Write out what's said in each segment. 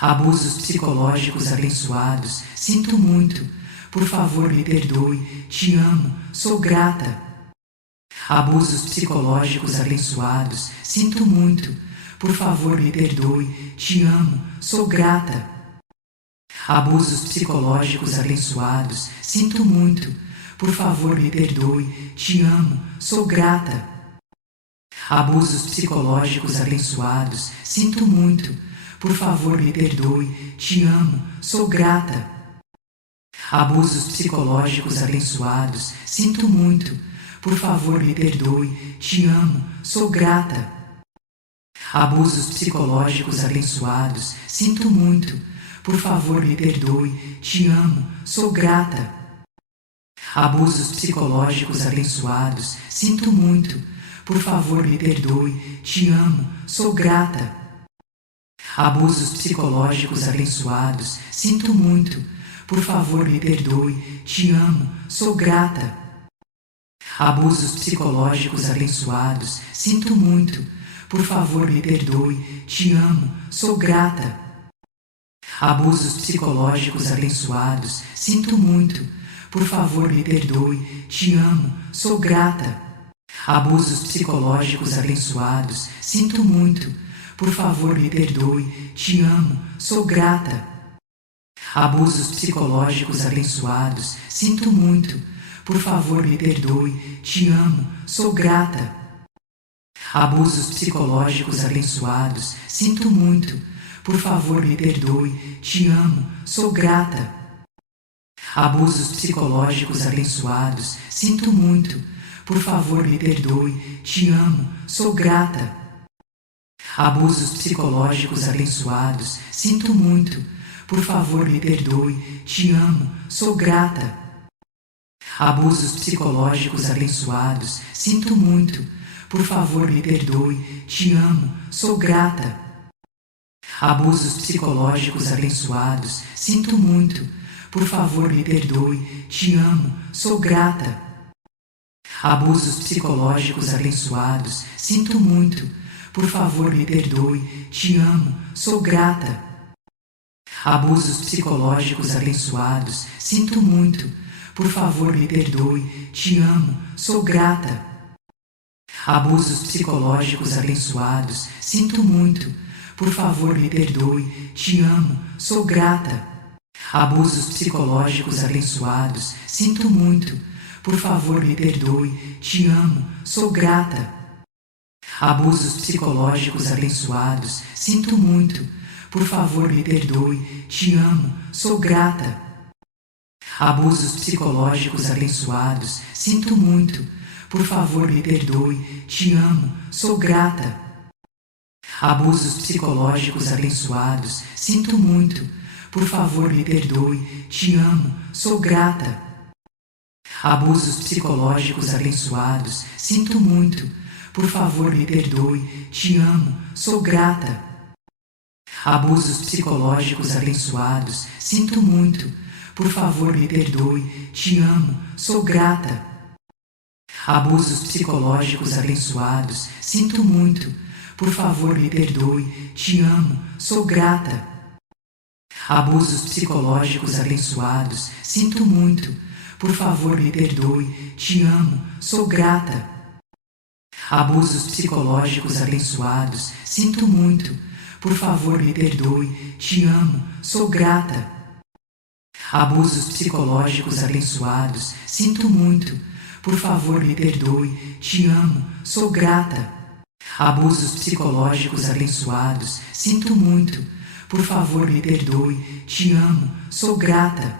Abusos psicológicos abençoados, sinto muito. Por favor, me perdoe. Te amo, sou grata. Abusos psicológicos abençoados, sinto muito. Por favor, me perdoe. Te amo, sou grata. Abusos psicológicos abençoados, sinto muito. Por favor, me perdoe. Te amo, sou grata. Abusos psicológicos abençoados, sinto muito. Por favor, me perdoe. Te amo, sou grata. Abusos psicológicos abençoados, sinto muito. Por favor, me perdoe. Te amo, sou grata. Abusos psicológicos abençoados, sinto muito. Por favor, me perdoe. Te amo, sou grata. Abusos psicológicos abençoados, sinto muito. Por favor, me perdoe. Te amo, sou grata. Abusos psicológicos abençoados, sinto muito. Por favor, me perdoe. Te amo, sou grata. Abusos psicológicos abençoados, sinto muito. Por favor, me perdoe. Te amo, sou grata. Abusos psicológicos abençoados, sinto muito. Por favor, me perdoe. Te amo, sou grata. Abusos psicológicos abençoados, sinto muito. Por favor, me perdoe. Te amo, sou grata. Abusos psicológicos abençoados, sinto muito. Por favor, me perdoe. Te amo, sou grata. Abusos psicológicos abençoados, sinto muito. Por favor, me perdoe. Te amo, sou grata. Abusos psicológicos abençoados, sinto muito. Por favor, me perdoe. Te amo, sou grata. Abusos psicológicos abençoados, sinto muito. Por favor, me perdoe. Te amo, sou grata. Abusos psicológicos abençoados, sinto muito. Por favor, me perdoe. Te amo, sou grata. Abusos psicológicos abençoados, sinto muito. Por favor, me perdoe. Te amo, sou grata. Abusos psicológicos abençoados, sinto muito. Por favor, me perdoe. Te amo, sou grata. Abusos psicológicos abençoados, sinto muito. Por favor, me perdoe. Te amo, sou grata. Abusos psicológicos abençoados, sinto muito. Por favor, me perdoe. Te amo, sou grata. Abusos psicológicos abençoados, sinto muito. Por favor, me perdoe. Te amo, sou grata. Abusos psicológicos abençoados, sinto muito. Por favor, me perdoe. Te amo, sou grata. Abusos psicológicos abençoados, sinto muito. Por favor, me perdoe. Te amo, sou grata. Abusos psicológicos abençoados, sinto muito. Por favor, me perdoe. Te amo, sou grata. Abusos psicológicos abençoados, sinto muito. Por favor, me perdoe. Te amo, sou grata. Abusos psicológicos abençoados, sinto muito. Por favor, me perdoe. Te amo, sou grata. Abusos psicológicos abençoados, sinto muito. Por favor, me perdoe. Te amo, sou grata. Abusos psicológicos abençoados, sinto muito. Por favor, me perdoe. Te amo, sou grata. Abusos psicológicos abençoados, sinto muito. Por favor, me perdoe. Te amo, sou grata. Abusos psicológicos abençoados, sinto muito. Por favor, me perdoe. Te amo, sou grata. Abusos psicológicos abençoados, sinto muito. Por favor, me perdoe. Te amo, sou grata.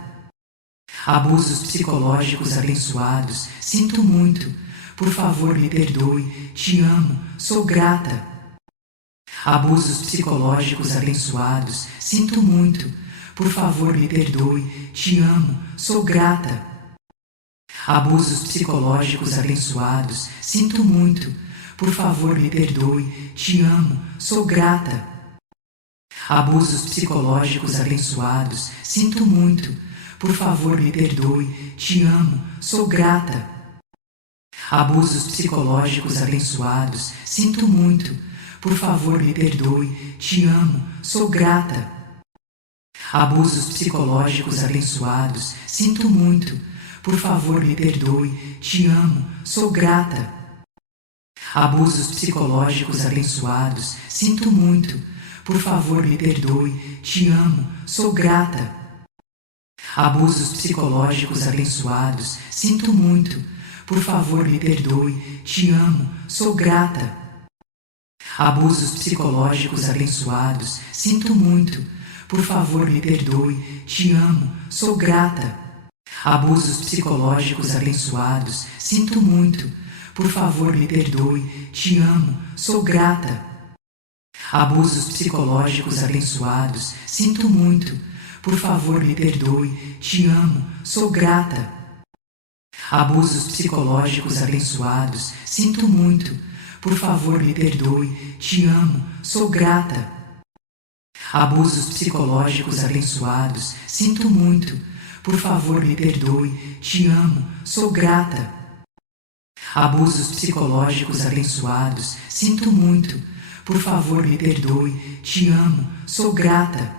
Abusos psicológicos abençoados, sinto muito. Por favor, me perdoe. Te amo, sou grata. Abusos psicológicos abençoados, sinto muito. Por favor, me perdoe. Te amo, sou grata. Abusos psicológicos abençoados, sinto muito. Por favor, me perdoe. Te amo, sou grata. Abusos psicológicos abençoados, sinto muito. Por favor, me perdoe. Te amo, sou grata. Abusos psicológicos abençoados, sinto muito. Por favor, me perdoe. Te amo, sou grata. Abusos psicológicos abençoados, sinto muito. Por favor, me perdoe. Te amo, sou grata. Abusos psicológicos abençoados, sinto muito. Por favor, me perdoe. Te amo, sou grata. Abusos psicológicos abençoados, sinto muito. Por favor, me perdoe. Te amo, sou grata. Abusos psicológicos abençoados, sinto muito. Por favor, me perdoe. Te amo, sou grata. Abusos psicológicos abençoados, sinto muito. Por favor, me perdoe. Te amo, sou grata. Abusos psicológicos abençoados, sinto muito. Por favor, me perdoe. Te amo, sou grata. Abusos psicológicos abençoados, sinto muito. Por favor, me perdoe. Te amo, sou grata. Abusos psicológicos abençoados, sinto muito. Por favor, me perdoe. Te amo, sou grata. Abusos psicológicos abençoados, sinto muito. Por favor, me perdoe. Te amo, sou grata.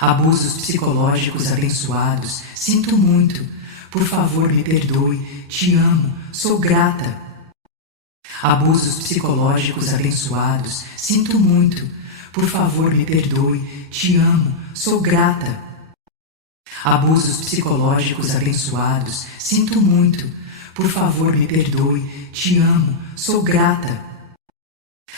Abusos psicológicos abençoados, sinto muito. Por favor, me perdoe. Te amo, sou grata. Abusos psicológicos abençoados, sinto muito. Por favor, me perdoe. Te amo, sou grata. Abusos psicológicos abençoados, sinto muito. Por favor, me perdoe. Te amo, sou grata.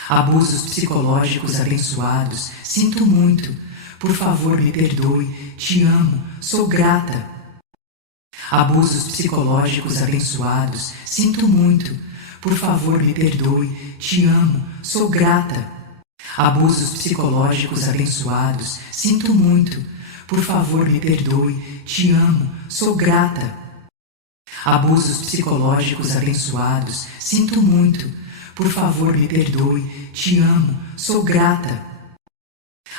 Abusos psicológicos abençoados, sinto muito. Por favor, me perdoe. Te amo, sou grata. Abusos psicológicos abençoados, sinto muito. Por favor, me perdoe. Te amo, sou grata. Abusos psicológicos abençoados, sinto muito. Por favor, me perdoe. Te amo, sou grata. Abusos psicológicos abençoados, sinto muito. Por favor, me perdoe. Te amo, sou grata.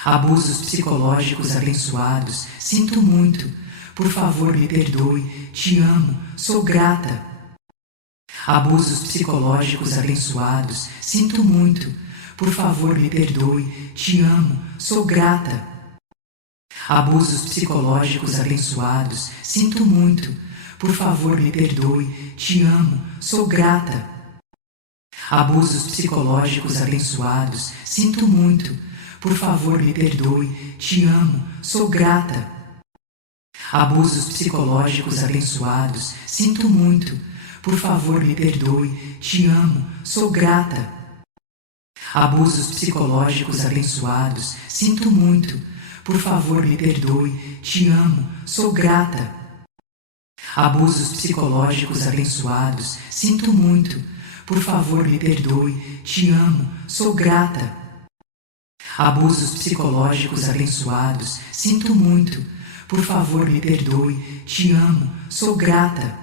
Abusos psicológicos abençoados, sinto muito. Por favor, me perdoe. Te amo, sou grata. Abusos psicológicos abençoados, sinto muito. Por favor, me perdoe. Te amo, sou grata. Abusos psicológicos abençoados, sinto muito. Por favor, me perdoe. Te amo, sou grata. Abusos psicológicos abençoados, sinto muito. Por favor, me perdoe. Te amo, sou grata. Abusos psicológicos abençoados, sinto muito. Por favor, me perdoe. Te amo, sou grata. Abusos psicológicos abençoados, sinto muito. Por favor, me perdoe. Te amo, sou grata. Abusos psicológicos abençoados, sinto muito. Por favor, me perdoe. Te amo, sou grata. Abusos psicológicos abençoados, sinto muito. Por favor, me perdoe. Te amo, sou grata.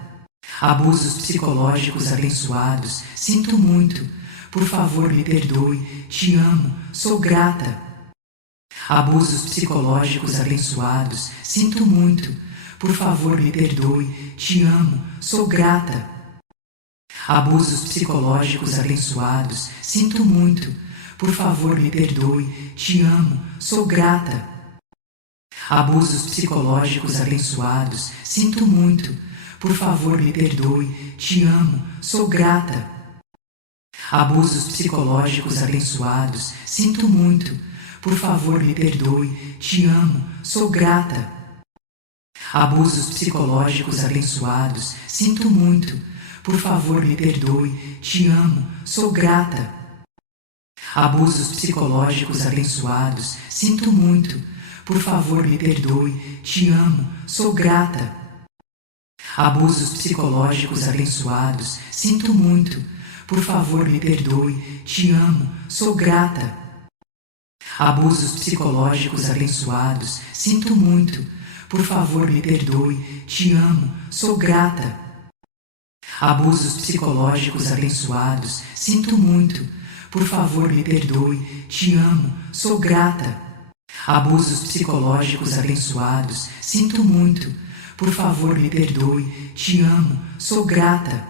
Abusos psicológicos abençoados, sinto muito. Por favor, me perdoe. Te amo, sou grata. Abusos psicológicos abençoados, sinto muito. Por favor, me perdoe. Te amo, sou grata. Abusos psicológicos abençoados, sinto muito. Por favor, me perdoe. Te amo, sou grata. Abusos psicológicos abençoados, sinto muito. Por favor, me perdoe. Te amo, sou grata. Abusos psicológicos abençoados, sinto muito. Por favor, me perdoe. Te amo, sou grata. Abusos psicológicos abençoados, sinto muito. Por favor, me perdoe. Te amo, sou grata. Abusos psicológicos abençoados, sinto muito. Por favor, me perdoe. Te amo, sou grata. Abusos psicológicos abençoados, sinto muito. Por favor, me perdoe. Te amo, sou grata. Abusos psicológicos abençoados, sinto muito. Por favor, me perdoe. Te amo, sou grata. Abusos psicológicos abençoados, sinto muito. Por favor, me perdoe. Te amo, sou grata. Abusos psicológicos abençoados, sinto muito. Por favor, me perdoe. Te amo, sou grata.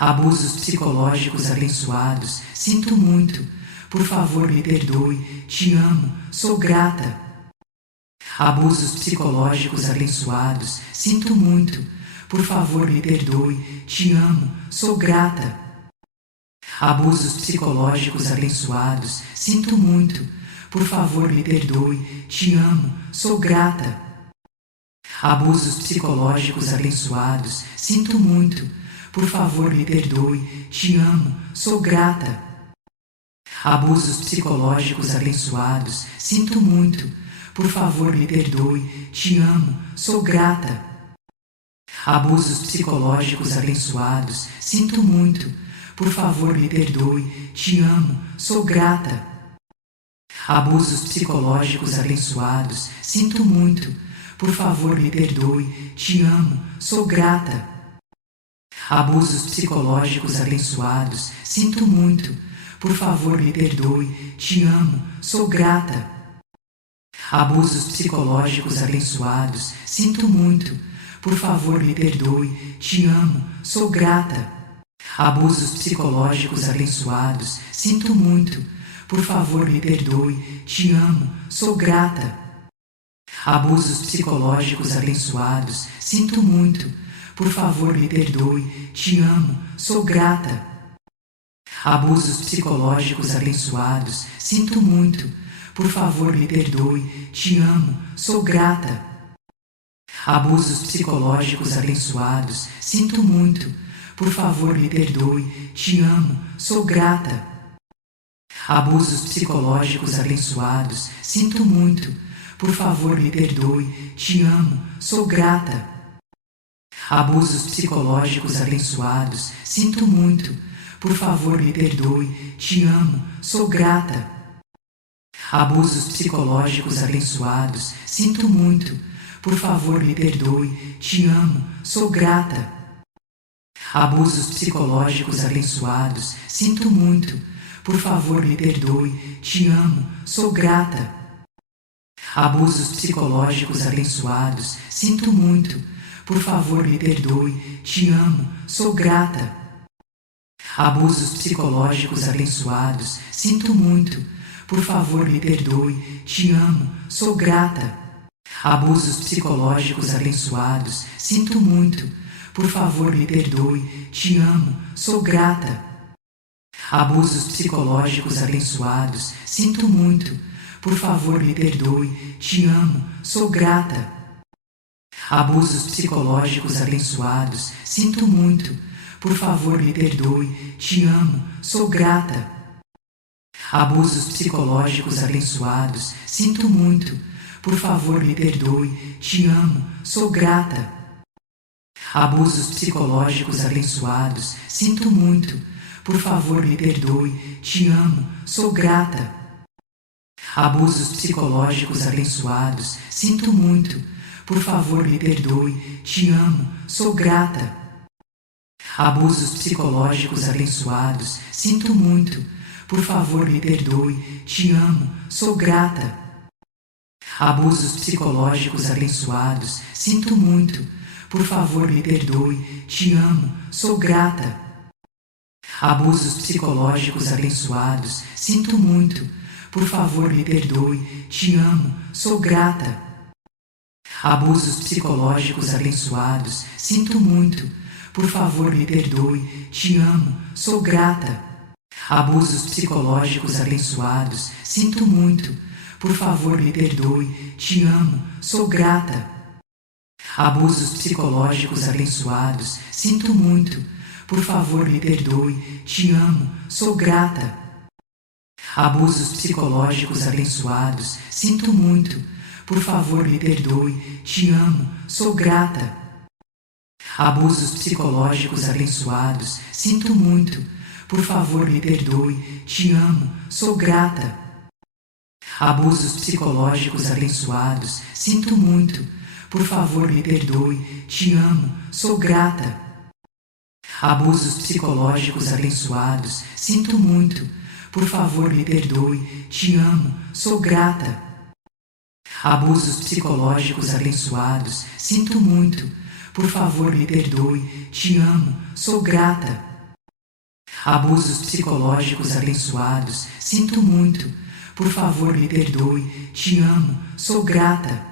Abusos psicológicos abençoados, sinto muito. Por favor, me perdoe. Te amo, sou grata. Abusos psicológicos abençoados, sinto muito. Por favor, me perdoe. Te amo, sou grata. Abusos psicológicos abençoados, sinto muito. Por favor, me perdoe. Te amo, sou grata. Abusos psicológicos abençoados, sinto muito. Por favor, me perdoe. Te amo, sou grata. Abusos psicológicos abençoados, sinto muito. Por favor, me perdoe. Te amo, sou grata. Abusos psicológicos abençoados, sinto muito. Por favor, me perdoe. Te amo, sou grata. Abusos psicológicos abençoados, sinto muito. Por favor, me perdoe. Te amo, sou grata. Abusos psicológicos abençoados, sinto muito. Por favor, me perdoe. Te amo, sou grata. Abusos psicológicos abençoados, sinto muito. Por favor, me perdoe. Te amo, sou grata. Abusos psicológicos abençoados, sinto muito. Por favor, me perdoe. Te amo, sou grata. Abusos psicológicos abençoados, sinto muito. Por favor, me perdoe. Te amo, sou grata. Abusos psicológicos abençoados, sinto muito. Por favor, me perdoe. Te amo, sou grata. Abusos psicológicos abençoados, sinto muito. Por favor, me perdoe. Te amo, sou grata. Abusos psicológicos abençoados, sinto muito. Por favor, me perdoe. Te amo, sou grata. Abusos psicológicos abençoados, sinto muito. Por favor, me perdoe. Te amo, sou grata. Abusos psicológicos abençoados, sinto muito. Por favor, me perdoe. Te amo, sou grata. Abusos psicológicos abençoados, sinto muito. Por favor, me perdoe. Te amo, sou grata. Abusos psicológicos abençoados, sinto muito. Por favor, me perdoe. Te amo, sou grata. Abusos psicológicos abençoados, sinto muito. Por favor, me perdoe. Te amo, sou grata. Abusos psicológicos abençoados, sinto muito. Por favor, me perdoe. Te amo, sou grata. Abusos psicológicos abençoados, sinto muito. Por favor, me perdoe. Te amo, sou grata. Abusos psicológicos abençoados, sinto muito. Por favor, me perdoe. Te amo, sou grata. Abusos psicológicos abençoados, sinto muito. Por favor, me perdoe. Te amo, sou grata. Abusos psicológicos abençoados, sinto muito. Por favor, me perdoe. Te amo, sou grata. Abusos psicológicos abençoados, sinto muito. Por favor, me perdoe. Te amo, sou grata. Abusos psicológicos abençoados, sinto muito. Por favor, me perdoe. Te amo, sou grata. Abusos psicológicos abençoados, sinto muito. Por favor, me perdoe. Te amo, sou grata. Abusos psicológicos abençoados, sinto muito. Por favor, me perdoe. Te amo, sou grata. Abusos psicológicos abençoados, sinto muito. Por favor, me perdoe. Te amo, sou grata. Abusos psicológicos abençoados, sinto muito. Por favor, me perdoe. Te amo, sou grata. Abusos psicológicos abençoados, sinto muito. Por favor, me perdoe. Te amo, sou grata. Abusos psicológicos abençoados, sinto muito. Por favor, me perdoe. Te amo, sou grata. Abusos psicológicos abençoados, sinto muito. Por favor, me perdoe. Te amo, sou grata. Abusos psicológicos abençoados, sinto muito. Por favor, me perdoe. Te amo, sou grata. Abusos psicológicos abençoados, sinto muito. Por favor, me perdoe. Te amo, sou grata. Abusos psicológicos abençoados, sinto muito. Por favor, me perdoe. Te amo, sou grata. Abusos psicológicos abençoados, sinto muito. Por favor, me perdoe. Te amo, sou grata.